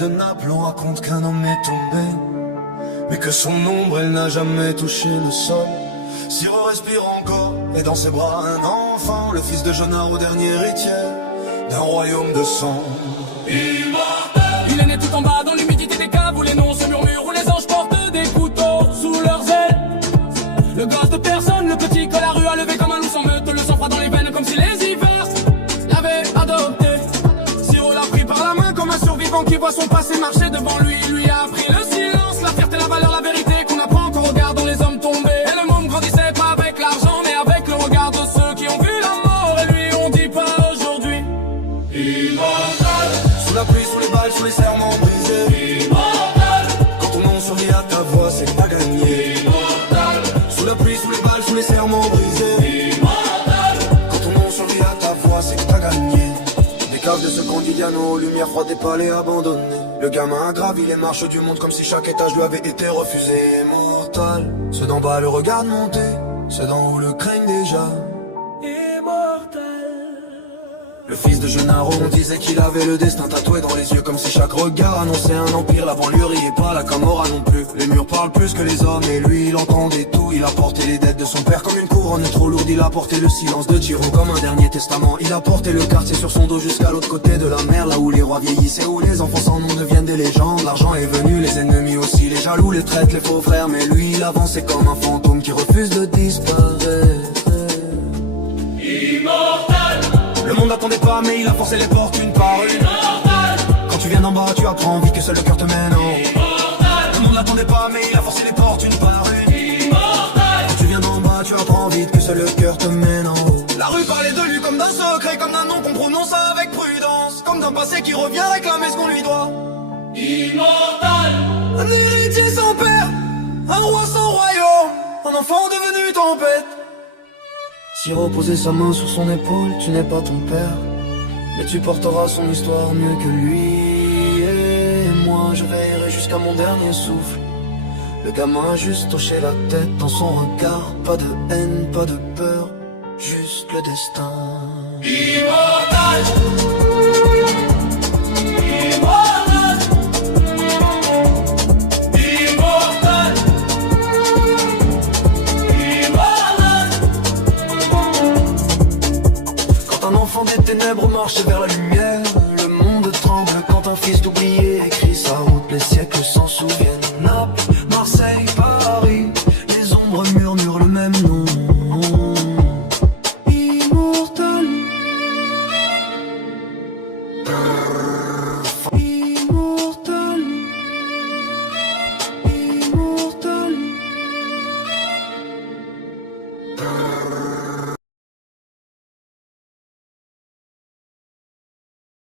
de Naples, on raconte qu'un homme est tombé, mais que son ombre, elle n'a jamais touché le sol. Siro respire encore, et dans ses bras un enfant, le fils de Jonah, au dernier héritier d'un royaume de sang. Il est né tout en bas dans l'humidité des caves où les noms se murmurent, où les anges portent des couteaux sous leurs ailes. Le gosse de personne, le petit que la rue a levé comme un loup sans meute, le sang froid dans les veines comme si les hivers l'avaient adopté. Siro l'a pris par la main comme un survivant qui voit son passé marcher devant lui. Il lui a appris le silence, la fierté, la valeur, la vérité qu'on apprend qu'en regardant les hommes tomber. Et le monde grandissait pas avec l'argent mais avec le regard de ceux qui ont vu la mort. Et lui on dit pas aujourd'hui immortal. Sous la pluie, sous les balles, sous les serments brisés, Immortal. quand ton nom survit à ta voix, c'est que t'as gagné. Immortal. Sous la pluie, sous les balles, sous les serments brisés, Immortal. quand ton nom survit à ta voix, c'est que t'as gagné. Des caves de ce Candidiano, lumière froide des palais abandonnés. Le gamin a gravi les marches du monde comme si chaque étage lui avait été refusé. Immortal. Ceux d'en bas le regardent monter, ceux d'en haut le craignent déjà. Le fils de Gennaro, on disait qu'il avait le destin tatoué dans les yeux, comme si chaque regard annonçait un empire. La banlieue riait pas, la Camorra non plus. Les murs parlent plus que les hommes et lui il entendait tout. Il a porté les dettes de son père comme une couronne trop lourde. Il a porté le silence de Tiro comme un dernier testament. Il a porté le quartier sur son dos jusqu'à l'autre côté de la mer, là où les rois vieillissent et où les enfants sans nom deviennent des légendes. L'argent est venu, les ennemis aussi, les jaloux, les traîtres, les faux frères. Mais lui il avançait comme un fantôme qui refuse de disparaître. Immortal. Le monde n'attendait pas mais il a forcé les portes une par une. Quand tu viens d'en bas tu apprends vite que seul le cœur te mène en haut. Le monde n'attendait pas mais il a forcé les portes une par une. Quand tu viens d'en bas tu apprends vite que seul le cœur te mène en haut. La rue parlait de lui comme d'un secret, comme d'un nom qu'on prononce avec prudence, comme d'un passé qui revient réclamer ce qu'on lui doit. Immortal. Un héritier sans père, un roi sans royaume, un enfant devenu tempête. Siro posait sa main sur son épaule, tu n'es pas ton père, mais tu porteras son histoire mieux que lui. Et moi je veillerai jusqu'à mon dernier souffle. Le gamin a juste hoché la tête dans son regard. Pas de haine, pas de peur, juste le destin. Immortal. Des ténèbres marche vers la lumière. Le monde tremble quand un fils d'oubli